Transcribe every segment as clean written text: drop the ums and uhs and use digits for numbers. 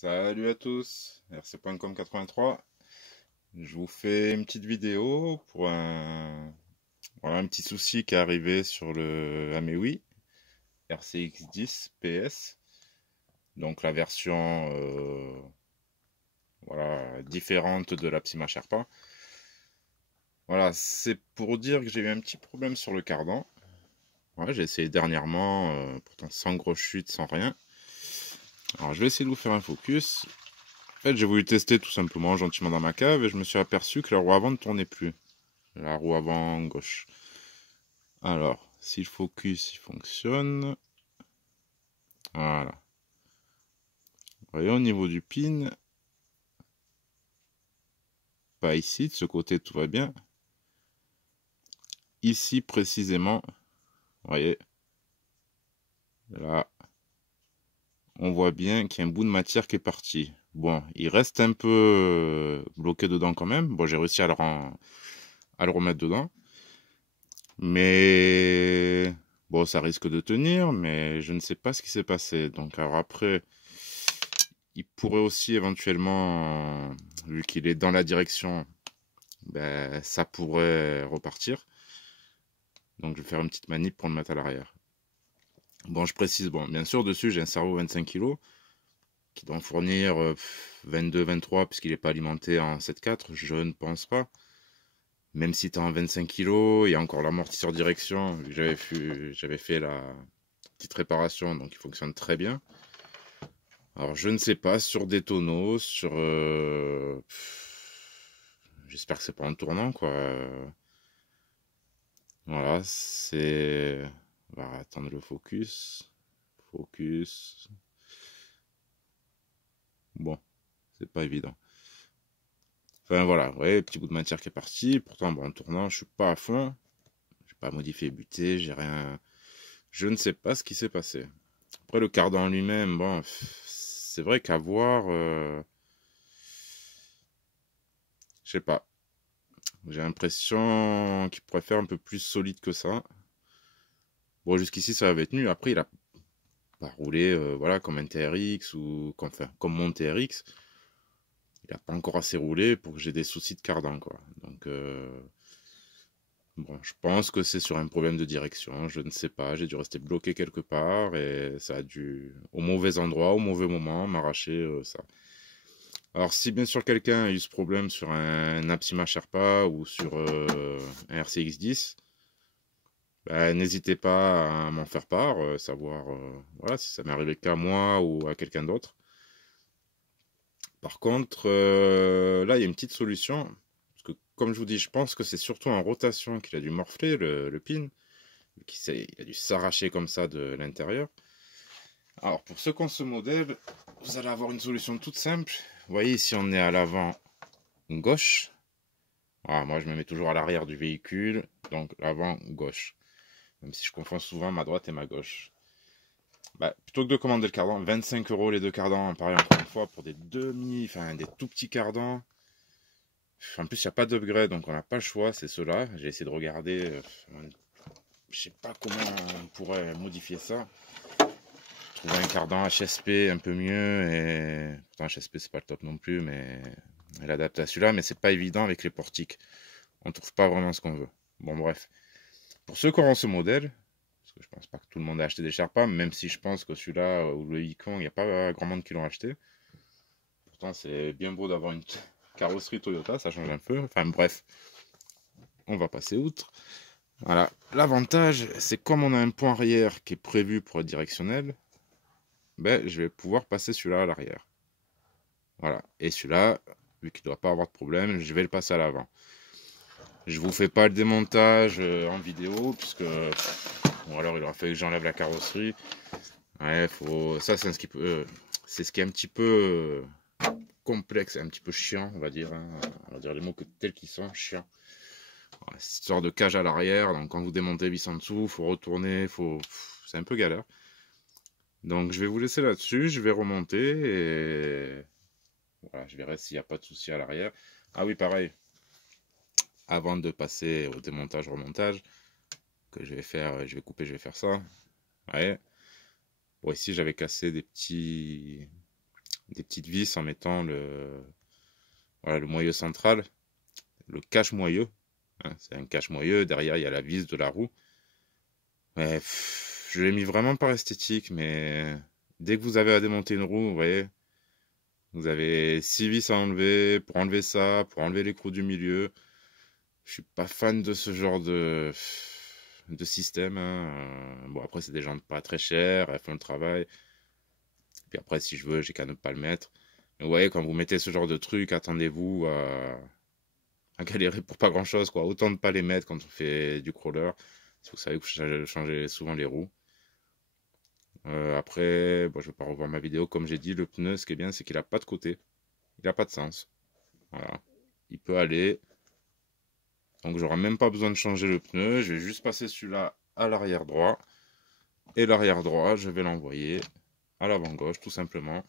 Salut à tous, rc.com 83. Je vous fais une petite vidéo pour voilà, un petit souci qui est arrivé sur le AMEWI RCX 10 PS. Donc la version voilà, différente de la Psyma Sherpa. Voilà, c'est pour dire que j'ai eu un petit problème sur le cardan. Ouais, j'ai essayé dernièrement, pourtant sans grosse chute, sans rien. Alors je vais essayer de vous faire un focus. En fait, j'ai voulu tester tout simplement gentiment dans ma cave et je me suis aperçu que la roue avant ne tournait plus. La roue avant gauche. Alors, si le focus il fonctionne, voilà. Vous voyez au niveau du pin, pas ici, de ce côté tout va bien. Ici précisément, vous voyez, là, on voit bien qu'il y a un bout de matière qui est parti. Bon, il reste un peu bloqué dedans quand même. Bon, j'ai réussi à le remettre dedans. Mais bon, ça risque de tenir, mais je ne sais pas ce qui s'est passé. Donc, alors après, il pourrait aussi éventuellement, vu qu'il est dans la direction, ben, ça pourrait repartir. Donc, je vais faire une petite manip pour le mettre à l'arrière. Bon, je précise, bon, bien sûr, dessus, j'ai un cerveau 25 kg qui doit en fournir 22-23 puisqu'il n'est pas alimenté en 7.4. Je ne pense pas. Même si tu es en 25 kg, il y a encore l'amortisseur direction. J'avais fait la petite réparation, donc il fonctionne très bien. Alors je ne sais pas, sur des tonneaux, sur... j'espère que c'est pas en tournant, quoi. Voilà, c'est... On va attendre le focus. Focus. Bon, c'est pas évident. Enfin voilà, ouais, petit bout de matière qui est parti. Pourtant, bon, en tournant, je suis pas à fond. J'ai pas modifié, buté, j'ai rien... Je ne sais pas ce qui s'est passé. Après, le cardan lui-même, bon, c'est vrai qu'à voir, je sais pas. J'ai l'impression qu'il pourrait faire un peu plus solide que ça. Bon, jusqu'ici, ça avait tenu. Après, il a pas roulé, voilà, comme un TRX ou comme mon TRX. Il a pas encore assez roulé pour que j'ai des soucis de cardan, quoi. Donc, bon, je pense que c'est sur un problème de direction. Je ne sais pas. J'ai dû rester bloqué quelque part et ça a dû, au mauvais endroit, au mauvais moment, m'arracher ça. Alors, si bien sûr quelqu'un a eu ce problème sur un Apsima Sherpa ou sur un RCX 10, bah, n'hésitez pas à m'en faire part, savoir voilà, si ça m'est arrivé qu'à moi ou à quelqu'un d'autre. Par contre, là, il y a une petite solution. Parce que, comme je vous dis, je pense que c'est surtout en rotation qu'il a dû morfler le pin. Il a dû s'arracher comme ça de l'intérieur. Alors, pour ceux qui ont ce modèle, vous allez avoir une solution toute simple. Vous voyez, ici, on est à l'avant gauche. Voilà, moi, je me mets toujours à l'arrière du véhicule, donc l'avant gauche. Même si je confonds souvent ma droite et ma gauche. Bah, plutôt que de commander le cardan, 25 € les deux cardans, pareil encore une fois, pour des enfin des tout petits cardans. En plus, il n'y a pas d'upgrade, donc on n'a pas le choix, c'est ceux-là. J'ai essayé de regarder, je sais pas comment on pourrait modifier ça. Trouver un cardan HSP un peu mieux, et pourtant HSP c'est pas le top non plus, mais l'adapter à celui-là, mais c'est pas évident avec les portiques. On trouve pas vraiment ce qu'on veut. Bon, bref. Pour ceux qui auront ce modèle, parce que je pense pas que tout le monde a acheté des Sherpa, même si je pense que celui-là ou le Icon, il n'y a pas grand monde qui l'ont acheté. Pourtant, c'est bien beau d'avoir une carrosserie Toyota, ça change un peu. Enfin bref, on va passer outre. Voilà, l'avantage, c'est comme on a un pont arrière qui est prévu pour être directionnel, ben, je vais pouvoir passer celui-là à l'arrière. Voilà, et celui-là, vu qu'il ne doit pas avoir de problème, je vais le passer à l'avant. Je vous fais pas le démontage en vidéo, puisque bon, alors il aura fallu que j'enlève la carrosserie. Ouais, ça c'est c'est ce qui est un petit peu complexe, un petit peu chiant, on va dire. Hein. On va dire les mots tels qu'ils sont, chiants. Voilà, cette histoire de cage à l'arrière, donc quand vous démontez les vis en dessous, faut retourner, c'est un peu galère. Donc je vais vous laisser là-dessus, je vais remonter et voilà, je verrai s'il n'y a pas de souci à l'arrière. Ah oui, pareil, avant de passer au démontage, remontage, que je vais faire, je vais couper, je vais faire ça. Ouais. Bon, ici j'avais cassé des des petites vis en mettant voilà, le moyeu central, le cache-moyeu. Hein, c'est un cache-moyeu, derrière il y a la vis de la roue. Mais je l'ai mis vraiment par esthétique, mais dès que vous avez à démonter une roue, vous voyez, vous avez 6 vis à enlever, pour enlever ça, pour enlever l'écrou du milieu. Je suis pas fan de ce genre de système. Hein. Bon, après, c'est des jantes pas très chères, elles font le travail. Puis après, si je veux, j'ai qu'à ne pas le mettre. Mais vous voyez, quand vous mettez ce genre de truc, attendez-vous à galérer pour pas grand-chose, quoi. Autant ne pas les mettre quand on fait du crawler. Si vous savez que je change souvent les roues. Après, bon, je vais pas revoir ma vidéo. Comme j'ai dit, le pneu, ce qui est bien, c'est qu'il a pas de côté. Il a pas de sens. Voilà. Il peut aller. Donc, j'aurai même pas besoin de changer le pneu. Je vais juste passer celui-là à l'arrière droit. Et l'arrière droit, je vais l'envoyer à l'avant gauche, tout simplement.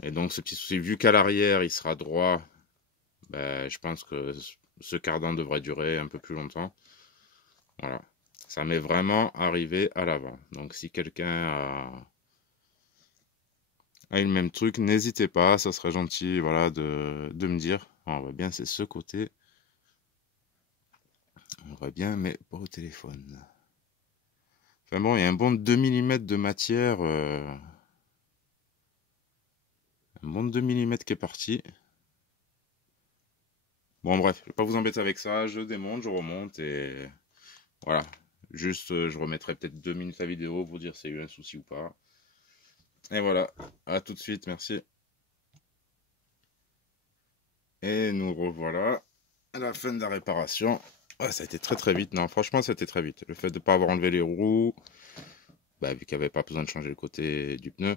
Et donc, ce petit souci, vu qu'à l'arrière, il sera droit, ben, je pense que ce cardan devrait durer un peu plus longtemps. Voilà. Ça m'est vraiment arrivé à l'avant. Donc, si quelqu'un a le même truc, n'hésitez pas, ça serait gentil, voilà, de me dire. Alors, on voit bien, c'est ce côté. On voit bien, mais pas au téléphone. Enfin bon, il y a un bon 2 mm de matière. Un bon 2 mm qui est parti. Bon, bref, je vais pas vous embêter avec ça. Je démonte, je remonte et voilà. Juste, je remettrai peut-être 2 minutes la vidéo pour dire s'il y a eu un souci ou pas. Et voilà, à tout de suite, merci. Et nous revoilà à la fin de la réparation. Ouais, ça a été très très vite. Non, franchement, ça a été très vite. Le fait de ne pas avoir enlevé les roues, bah, vu qu'il n'y avait pas besoin de changer le côté du pneu,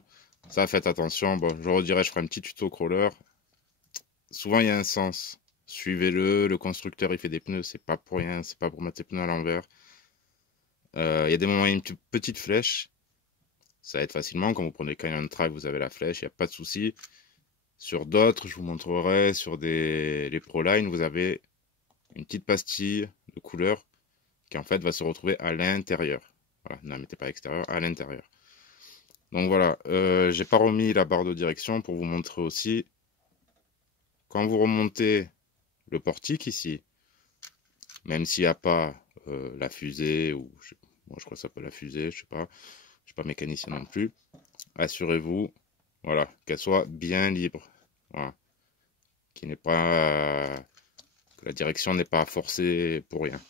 ça, faites attention. Bon, je redirai, je ferai un petit tuto crawler. Souvent, il y a un sens. Suivez-le. Le constructeur, il fait des pneus. C'est pas pour rien. C'est pas pour mettre les pneus à l'envers. Il y a des moments où il y a une petite flèche. Ça aide facilement. Quand vous prenez Canyon Track, vous avez la flèche. Il n'y a pas de souci. Sur d'autres, je vous montrerai. Sur les ProLine, vous avez une petite pastille de couleur qui en fait va se retrouver à l'intérieur. Voilà, ne la mettez pas à l'extérieur, à l'intérieur. Donc voilà, j'ai pas remis la barre de direction pour vous montrer aussi. Quand vous remontez le portique ici, même s'il n'y a pas la fusée, ou moi je crois que ça peut la fusée, je sais pas mécanicien non plus, assurez-vous, voilà, qu'elle soit bien libre, voilà, qu'il n'est pas que la direction n'est pas forcée pour rien.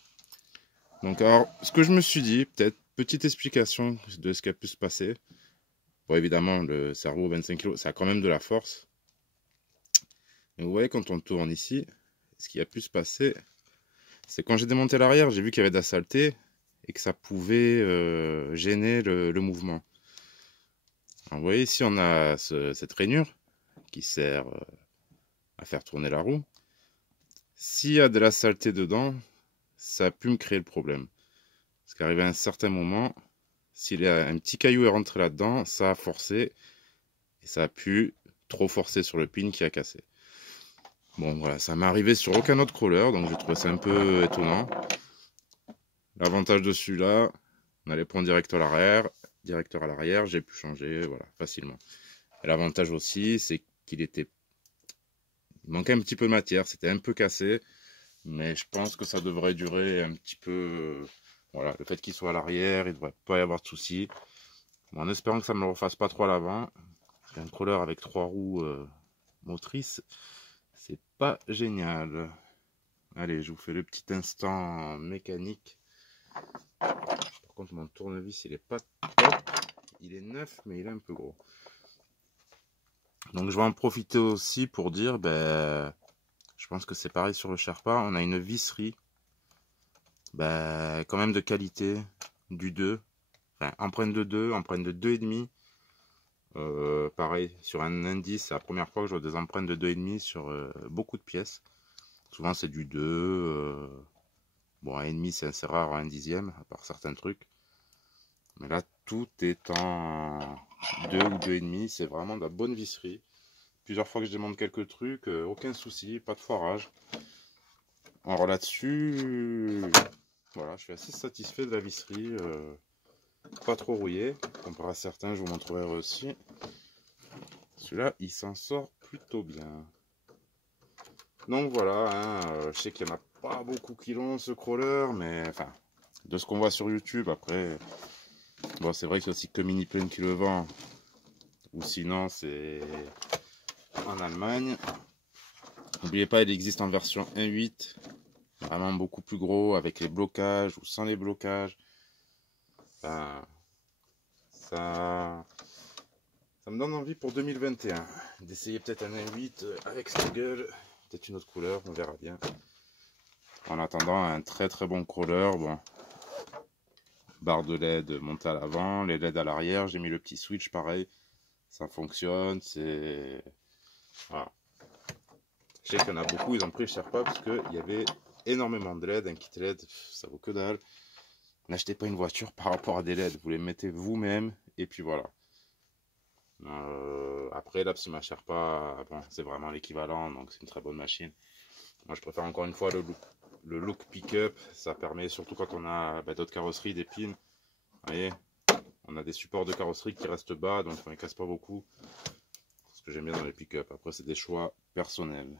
Donc alors, ce que je me suis dit, peut-être petite explication de ce qui a pu se passer. Bon, évidemment, le cerveau 25 kg, ça a quand même de la force. Mais vous voyez, quand on tourne ici, ce qui a pu se passer, c'est quand j'ai démonté l'arrière, j'ai vu qu'il y avait de la saleté et que ça pouvait gêner le mouvement. Alors, vous voyez, ici, on a cette rainure qui sert à faire tourner la roue. S'il y a de la saleté dedans, ça a pu me créer le problème. Parce qu'arrivé à un certain moment, s'il y a un petit caillou est rentré là-dedans, ça a forcé et ça a pu trop forcer sur le pin qui a cassé. Bon voilà, ça m'est arrivé sur aucun autre crawler, donc je trouvais ça un peu étonnant. L'avantage de celui-là, on a les points directeurs à l'arrière, j'ai pu changer, voilà, facilement. Et l'avantage aussi, c'est qu'il manquait un petit peu de matière, c'était un peu cassé, mais je pense que ça devrait durer un petit peu. Voilà, le fait qu'il soit à l'arrière, il ne devrait pas y avoir de soucis. Bon, en espérant que ça ne me le refasse pas trop à l'avant. Parce qu'un crawler avec 3 roues motrices, c'est pas génial. Allez, je vous fais le petit instant mécanique. Par contre, mon tournevis, il est pas top. Il est neuf, mais il est un peu gros. Donc, je vais en profiter aussi pour dire, ben, je pense que c'est pareil sur le Sherpa. On a une visserie, ben, quand même de qualité, du 2. Enfin, empreinte de 2, empreinte de 2,5. Pareil, sur un indice, c'est la première fois que je vois des empreintes de 2,5 sur beaucoup de pièces. Souvent, c'est du 2. Bon, 1,5, c'est assez rare, 1/10, à part certains trucs. Mais là, tout est en 2 ou 2,5. C'est vraiment de la bonne visserie. Plusieurs fois que je demande quelques trucs, aucun souci, pas de foirage. Alors là-dessus, voilà, je suis assez satisfait de la visserie. Pas trop rouillé, comparé à certains, je vous montrerai aussi. celui-là, il s'en sort plutôt bien. Donc voilà, hein, je sais qu'il n'y en a pas beaucoup qui l'ont, ce crawler, mais enfin, de ce qu'on voit sur YouTube, après, bon, c'est vrai que c'est aussi que Miniplane qui le vend, ou sinon c'est en Allemagne. N'oubliez pas, il existe en version 1.8, vraiment beaucoup plus gros, avec les blocages ou sans les blocages. Enfin, ça me donne envie pour 2021 d'essayer peut-être un 1.8 avec cette gueule, peut-être une autre couleur, on verra bien. En attendant, un très très bon crawler. Bon, barre de LED montée à l'avant, les LED à l'arrière. J'ai mis le petit switch, pareil, ça fonctionne. C'est voilà. Je sais qu'il y en a beaucoup, ils ont pris le Sherpa parce qu'il y avait énormément de LED. Un kit LED, ça vaut que dalle. N'achetez pas une voiture par rapport à des LED, vous les mettez vous-même et puis voilà. Après, la Psyma Sherpa, bon, c'est vraiment l'équivalent, donc c'est une très bonne machine. Moi, je préfère encore une fois le look pick-up. Ça permet, surtout quand on a d'autres carrosseries, des pins. Vous voyez, on a des supports de carrosserie qui restent bas, donc on ne les casse pas beaucoup. C'est ce que j'aime bien dans les pick-up. Après, c'est des choix personnels.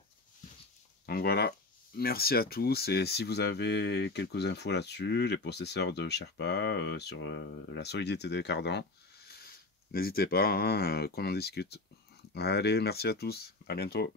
Donc voilà, merci à tous. Et si vous avez quelques infos là-dessus, les possesseurs de Sherpa, sur la solidité des cardans, n'hésitez pas, hein, qu'on en discute. Allez, merci à tous. À bientôt.